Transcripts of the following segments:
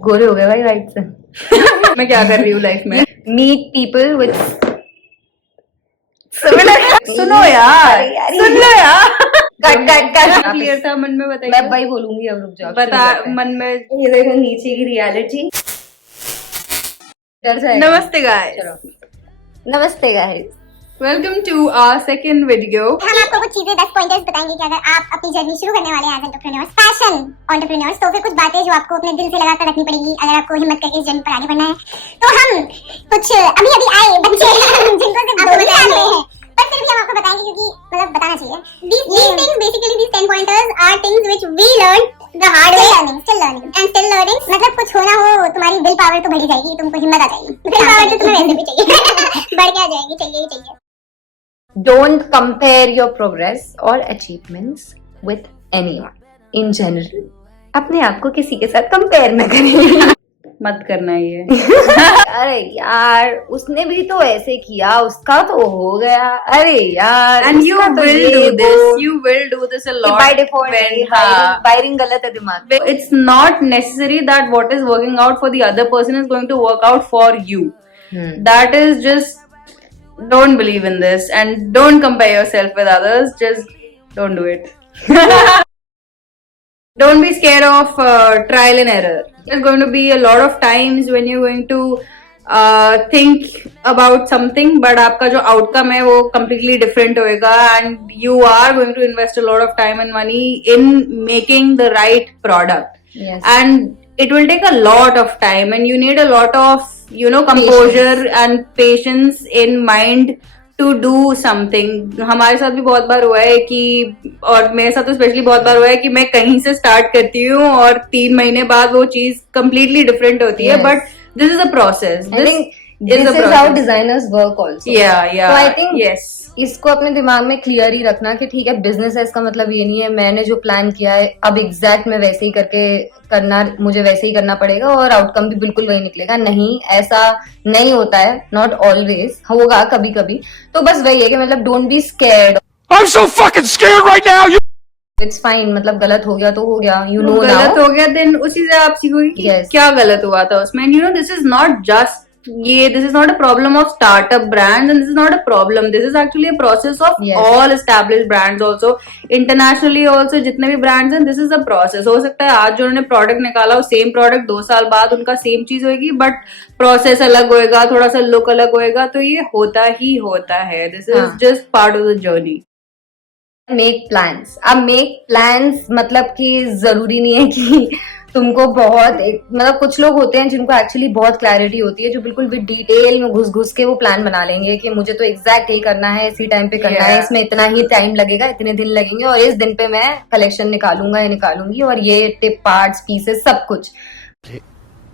गोरे हो गए भाई राइट से। मैं क्या कर रही हूँ लाइफ में? मीट पीपल विद सुनो यार, सुन लो यार। Cut cut cut. क्लियर था मन में, बताइए। मैं वही बोलूंगी, अब रुक जाओ। बता मन में। ये देखो नीचे की रियलिटी। डर जाएगा। नमस्ते गाइस। चलो नमस्ते guys, welcome to our second video. हम आपको कुछ चीजें 10 पॉइंटर्स बताएंगे कि अगर आप अपनी जर्नी शुरू करने वाले हैं एज एंटरप्रेन्योर्स, पैशन एंटरप्रेन्योर्स, तो फिर कुछ बातें जो आपको अपने दिल से लगाकर रखनी पड़ेंगी अगर आपको हिम्मत करके इस जर्नी पर आगे बढ़ना है। तो हम कुछ अभी अभी आए बच्चे जिनको सिर्फ 2 साल हुए हैं, पर फिर भी हम आपको बताएंगे क्योंकि मतलब बताना चाहिए। These things basically, these 10 pointers are things which we learned the hard way, still learning and still learning। मतलब कुछ होना हो, तुम्हारी विल पावर तो बढ़ी जाएगी, तुमको हिम्मत आ जाएगी। विल पावर तो तुम्हें वैसे भी चाहिए बढ़ के आ जाएगी, चाहिए ही चाहिए। don't compare your progress or achievements with anyone in general। अपने आप को किसी के साथ कंपेयर न करें। मत करना ये। अरे यार उसने भी तो ऐसे किया, उसका तो हो गया। अरे यार And you उसका तो will ये do this. वो। You will do this a कि lot. by default हाँ। वायरिंग गलत है दिमाग में। It's not necessary that what is working out for the other person is going to work out for you. That is just, don't believe in this and don't compare yourself with others. Just don't do it. Don't be scared of trial and error. There's going to be a lot of times when you're going to think about something, but आपका जो outcome है वो completely different होएगा, and you are going to invest a lot of time and money in making the right product. Yes. And it will take a lot of time, and you need a lot of composure and patience in mind to do something. हमारे साथ भी बहुत बार हुआ है कि, और मेरे साथ तो स्पेशली बहुत बार हुआ है कि मैं कहीं से स्टार्ट करती हूँ और 3 महीने बाद वो चीज कंप्लीटली डिफरेंट होती है, but this is a process. This is how designers work also. या आई थिंक यस, इसको अपने दिमाग में क्लियर ही रखना कि ठीक है बिजनेस है, इसका मतलब ये नहीं है मैंने जो प्लान किया है अब एग्जैक्ट में वैसे ही करके करना, मुझे वैसे ही करना पड़ेगा और आउटकम भी बिल्कुल वही निकलेगा। नहीं, ऐसा नहीं होता है, नॉट ऑलवेज, होगा कभी कभी। तो बस वही है कि मतलब don't be scared. I'm so fucking scared right now. It's fine, मतलब गलत हो गया तो हो गया, यू नो। गलत हो गया देन उसी से आप सीखोगे कि Yes. क्या गलत हुआ था उसमें। This is not just this is not a problem of startup brands, and this is not a problem, this is actually a process of all established brands also, internationally also जितने भी brands हैं, this is a process। हो सकता है आज जो उन्होंने product निकाला वो सेम प्रोडक्ट 2 साल बाद उनका सेम चीज होगी, बट प्रोसेस अलग होएगा, थोड़ा सा लुक अलग होएगा, तो ये होता ही होता है। This is just part of the journey. Make plans. अब मेक प्लान्स मतलब कि जरूरी नहीं है कि तुमको बहुत मतलब कुछ लोग होते हैं जिनको एक्चुअली बहुत क्लैरिटी होती है, जो बिल्कुल भी डिटेल में घुस घुस के वो प्लान बना लेंगे कि मुझे तो एग्जैक्ट यही करना है, इसी टाइम पे करना है, इसमें इतना ही टाइम लगेगा, इतने दिन लगेंगे और इस दिन पे मैं कलेक्शन निकालूंगा या निकालूंगी, और ये टिप पार्ट्स पीसेस सब कुछ।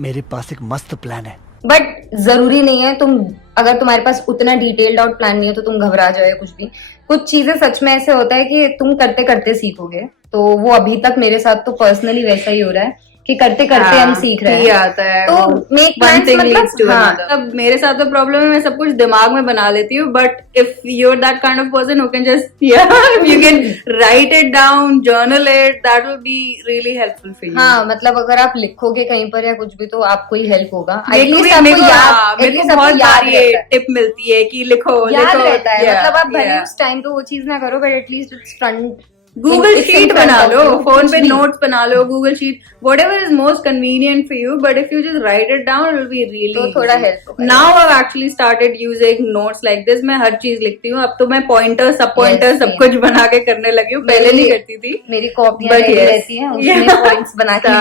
मेरे पास एक मस्त प्लान है, बट जरूरी नहीं है तुम, अगर तुम्हारे पास उतना डिटेल्ड आउट प्लान नहीं है तो तुम घबरा जाए कुछ भी। कुछ चीजें सच में ऐसे होता है कि तुम करते करते सीखोगे, तो वो अभी तक मेरे साथ तो पर्सनली वैसा ही हो रहा है कि करते करते हम सीख रहे हैं। आता है तो मेक प्लान्स मतलब अब मेरे साथ तो प्रॉब्लम है, मैं सब कुछ दिमाग में बना लेती हूँ, but if you are that kind of person who can just you can write it down, journal it, that will be really helpful for you. हाँ, मतलब अगर आप लिखोगे कहीं पर या कुछ भी तो आपको ही हेल्प होगा। मेरे को बहुत बार ये टिप मिलती है कि लिखो याद रहता है, मतलब आप भले उस टाइम पे वो चीज ना करो, but at least it's front. Google sheet बना लो, फोन पे नोट्स बना लो, Google sheet, whatever is most convenient for you, but if you just write it down it will be really तो थोड़ा हेल्प होगा। Now I've actually started using notes like this। मैं हर चीज लिखती हूँ अब तो, मैं पॉइंटर सब पॉइंटर सब कुछ बना के करने लगी हूँ, पहले नहीं करती थी। मेरी कॉपियां रहती हैं उसमें पॉइंट्स बना के।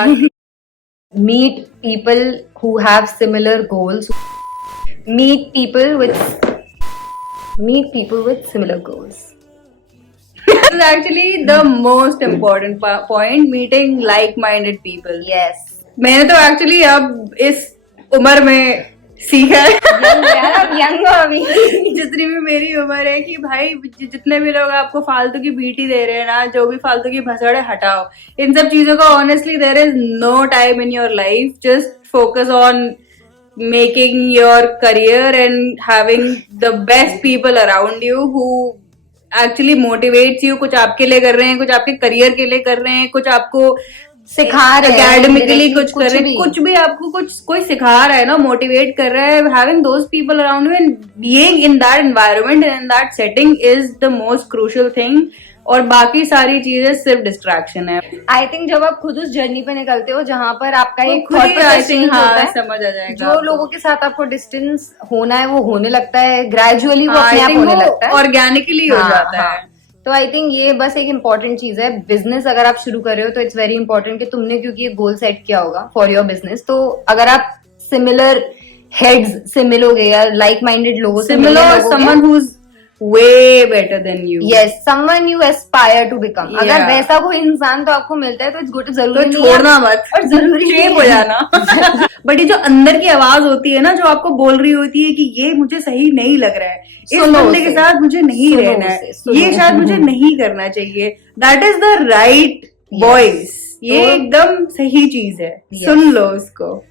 Meet people who have similar goals. Meet people with similar goals. This is actually the most important point, meeting like-minded people। Yes। मैंने तो actually अब इस उम्र में सीखा है अब यंग हो अभी। जितनी भी मेरी उम्र है कि भाई जितने भी लोग आपको फालतू की बीटी दे रहे हैं ना, जो भी फालतू की भसड़े हटाओ, इन सब चीजों का honestly there is no time in your life. Just focus on making your career and having the best people around you who actually motivates you। कुछ आपके लिए कर रहे हैं, कुछ आपके करियर के लिए कर रहे हैं, कुछ आपको सिखा रहे हैं एकेडमिकली directly, कुछ कर रहे हैं, कुछ भी आपको कुछ कोई सिखा रहा है ना, मोटिवेट कर रहा है, having those people around you and being in that environment in that setting is the most crucial thing, और बाकी सारी चीजें सिर्फ डिस्ट्रैक्शन है। आई थिंक जब आप खुद उस जर्नी पे निकलते हो जहां पर आपका एक खुद ही thought process I think, change होता हाँ, है, समझ आ जाएगा जो लोगों के साथ आपको डिस्टेंस होना है वो होने लगता है, ग्रेजुअली वो अपने आप होने लगता है, ऑर्गेनिकली हो हाँ, जाता हाँ. है। तो आई थिंक ये बस एक इम्पॉर्टेंट चीज है। बिजनेस अगर आप शुरू कर रहे हो तो इट्स वेरी इंपॉर्टेंट कि तुमने क्योंकि एक गोल सेट किया होगा फॉर योर बिजनेस, तो अगर आप सिमिलर हेड्स से मिलोगे या लाइक माइंडेड लोगों से मिलने सिमिलर लगोगे, someone who is way better than you, yes, someone you aspire to become, अगर Yeah. वैसा कोई इंसान तो आपको मिलता है तो इट्स गुड, तो जरूरी नहीं है छोड़ना मत और जरूरी नहीं चेप हो है। जाना। बट ये जो अंदर की आवाज होती है ना, जो आपको बोल रही होती है कि ये मुझे सही नहीं लग रहा है, इस सुनो बंदे के उसे। साथ मुझे नहीं सुनो रहना है, उसे, सुनो। ये शायद मुझे नहीं करना चाहिए, that is the right voice, ये तो- एकदम सही चीज है, Yes. सुन लो उसको।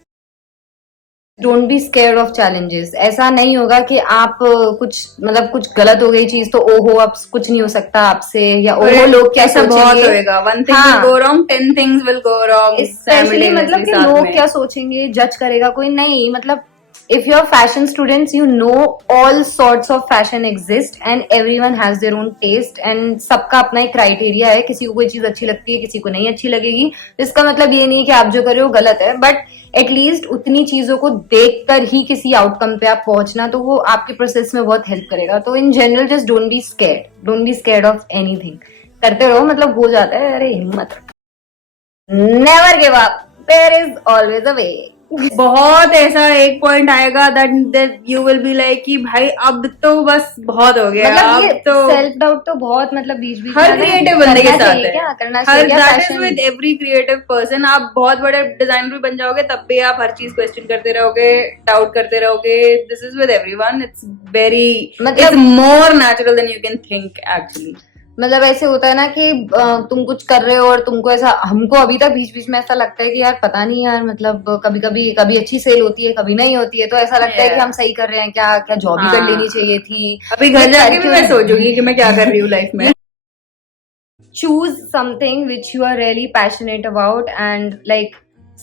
Don't be square of challenges. ऐसा नहीं होगा कि आप कुछ मतलब कुछ गलत हो गई चीज तो ओहो अब कुछ नहीं हो सकता आपसे, या ओहो लोग क्या ऐसा बहुत सोचेंगे, होएगा, वन थिंग हाँ। Will go wrong, 10 things will go wrong, specially मतलब कि लोग क्या सोचेंगे, जज करेगा कोई, नहीं मतलब if you're fashion students you know all sorts of fashion exist and everyone has their own taste and सबका अपना एक क्राइटेरिया है, किसी को कोई चीज अच्छी लगती है किसी को नहीं अच्छी लगेगी, इसका मतलब ये नहीं है कि आप जो कर रहे हो गलत है, बट एटलीस्ट उतनी चीजों को देखकर ही किसी आउटकम पे आप पहुंचना, तो वो आपके प्रोसेस में बहुत हेल्प करेगा। तो in general just don't be scared of anything, करते रहो, मतलब हो जाता है, अरे हिम्मत, never give up, there is always a way. बहुत ऐसा एक पॉइंट आएगा that you will be like कि भाई अब तो बस बहुत हो गया, मतलब ये अब तो सेल्फ डाउट तो बहुत मतलब बीच बीच हर क्रिएटिव बंदे के साथ है, क्या करना हर चाहिए क्या that is fashion? With every creative person. आप बहुत बड़े डिजाइनर भी बन जाओगे तब भी आप हर चीज क्वेश्चन करते रहोगे, डाउट करते रहोगे, this is with everyone, it's very मतलब- it's more natural than you can think actually. मतलब ऐसे होता है ना कि तुम कुछ कर रहे हो और तुमको ऐसा, हमको अभी तक बीच बीच में ऐसा लगता है कि यार पता नहीं यार, मतलब कभी अच्छी सेल होती है कभी नहीं होती है, तो ऐसा लगता है कि हम सही कर रहे हैं क्या, क्या जॉब ही कर हाँ। लेनी चाहिए थी। अभी घर जाके भी मैं सोचूंगी कि मैं क्या कर रही हूँ लाइफ में। choose something which you are really passionate about and like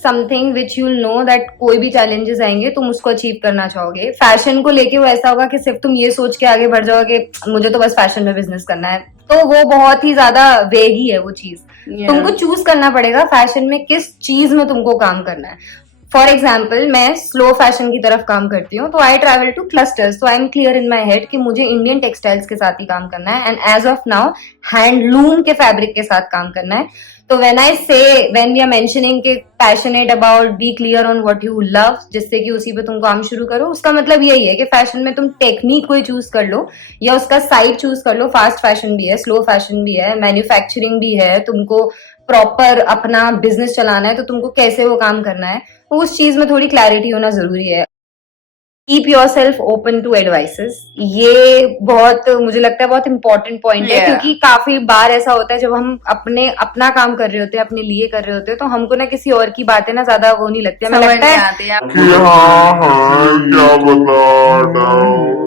something which you'll know that कोई भी challenges आएंगे तुम उसको अचीव करना चाहोगे। फैशन को लेके वो ऐसा होगा कि सिर्फ तुम ये सोच के आगे बढ़ जाओगे मुझे तो बस फैशन में बिजनेस करना है, तो वो बहुत ही ज्यादा वेगी है वो चीज। तुमको चूज करना पड़ेगा फैशन में किस चीज में तुमको काम करना है। फॉर एग्जाम्पल मैं स्लो फैशन की तरफ काम करती हूँ, तो आई ट्रैवल टू क्लस्टर्स, तो I am clear in my head कि मुझे इंडियन टेक्सटाइल्स के साथ ही काम करना है, and as of now handloom के फैब्रिक के साथ काम करना है। तो व्हेन वी आर मेंशनिंग के passionate about, be clear on what you love, जिससे कि उसी पे तुम काम शुरू करो, उसका मतलब यही है कि फैशन में तुम टेक्निक कोई चूज कर लो या उसका साइड चूज कर लो। फास्ट फैशन भी है, स्लो फैशन भी है, मैन्युफैक्चरिंग भी है, तुमको प्रॉपर अपना बिजनेस चलाना है तो तुमको कैसे वो काम करना है, उस चीज में थोड़ी क्लैरिटी होना जरूरी है। Keep yourself open to advices, ये बहुत मुझे लगता है बहुत इंपॉर्टेंट पॉइंट है, Yeah. क्योंकि काफी बार ऐसा होता है जब हम अपना काम कर रहे होते हैं, अपने लिए कर रहे होते हैं, तो हमको ना किसी और की बातें ना ज्यादा वो नहीं लगती, हमें समझ लगता नहीं है। आती है। कि हाँ क्या बताना।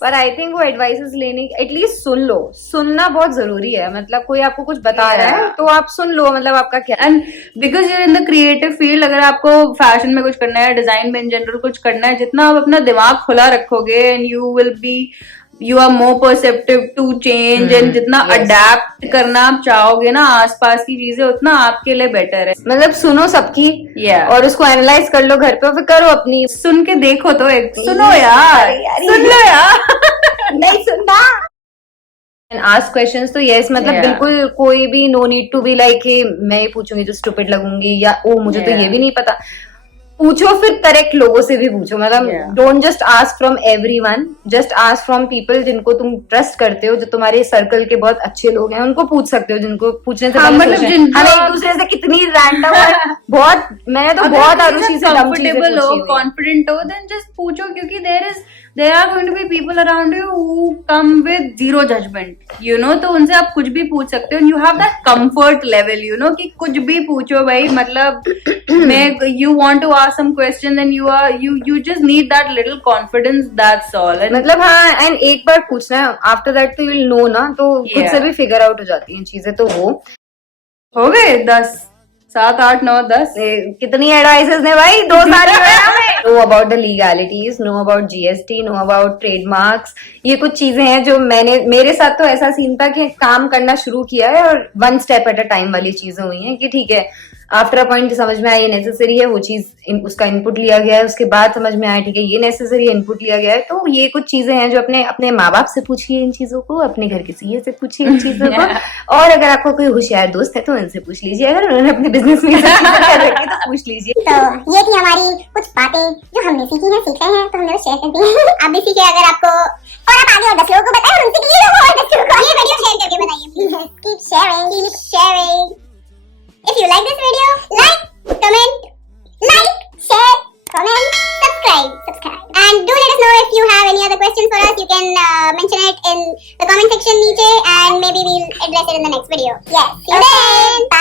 पर आई थिंक वो एडवाइसेस लेने, एटलीस्ट सुन लो, सुनना बहुत जरूरी है। मतलब कोई आपको कुछ बता रहा है Yeah. तो आप सुन लो, मतलब आपका क्या। And because you're in the creative field, अगर आपको फैशन में कुछ करना है, डिजाइन में इन जनरल कुछ करना है, जितना आप अपना दिमाग खुला रखोगे and you are more perceptive to change, and जितना yes. अडेप्ट करना आप चाहोगे ना आसपास की चीजें, उतना आपके लिए बेटर है। मतलब सुनो सबकी Yeah. और उसको एनालाइज कर लो घर पे, और फिर करो अपनी। सुन के देखो तो, एक सुनो यार, अरे यार, सुन लो यार। नहीं सुनना। आस्क क्वेश्चंस, तो यस मतलब Yeah. बिल्कुल कोई भी no need to be like मैं ये पूछूंगी तो स्टूपिड लगूंगी, या ओ मुझे तो Yeah. ये भी नहीं पता। पूछो, फिर करेक्ट लोगों से भी पूछो, मतलब Yeah. Don't just ask from everyone, just ask from people जिनको तुम ट्रस्ट करते हो, जो तुम्हारे सर्कल के बहुत अच्छे लोग हैं, उनको पूछ सकते हो, जिनको पूछने से हाँ, पहले मतलब सोचना है। जिनको हम एक आप- दूसरे से कितनी रैंडम और बहुत, मैंने तो बहुत आरुषि से डम चीजें कंफर्टेबल हो, पूछी हुई हैं। कॉन्फिडेंट हो, देन जस्ट पूछो, क्योंकि there are going to be people around you who come with zero judgment, you know, तो उनसे आप कुछ भी पूछ सकते हो। You have that comfort level, you know, कि कुछ भी पूछो भाई, मतलब मैं you want to ask some question, then you just need that little confidence, that's all. And मतलब हाँ, एंड एक बार पूछना है, आफ्टर दैट तो विल नो ना, तो खुद Yeah. से भी फिगर आउट हो जाती हैं चीजें। तो वो हो गए 10 7, 8, 9, 10 कितनी एडवाइसेस ने भाई, 2 साल know about the legalities, know about GST, know about trademarks. ये कुछ चीजें हैं जो मेरे साथ तो ऐसा सीन था कि काम करना शुरू किया है और 1 स्टेप एट अ टाइम वाली चीजें हुई हैं कि ठीक है, आफ्टर अ पॉइंट समझ में आया ये नेसेसरी है, वो चीज उसका इनपुट लिया गया है, उसके बाद समझ में आया ठीक है ये नेसेसरी है, इनपुट लिया गया है। तो ये कुछ चीजें हैं जो अपने माँ बाप से पूछिए इन चीजों को, अपने घर के सीए से पूछिए इन चीजों को, और अगर आपको कोई होशियार दोस्त है तो उनसे पूछ लीजिए, अगर उन्होंने अपने बिजनेस में कर रखी तो पूछ लीजिए। तो ये थी हमारी कुछ बातें जो हमने सीखी हैं, सीख रहे हैं, तो हमने वो शेयर कर दी हैं। आप भी सीखे अगर आपको, और आप आगे और 10 लोगों को बताएं और उनसे भी लोगों और 10 लोगों को ये वीडियो शेयर करके बताइए please. Keep sharing. If you like this video, like, comment, share, comment, subscribe. And do let us know if you have any other questions for us. You can mention it in the comment section niche and maybe we'll address it in the next video. Yes. See you then. Bye.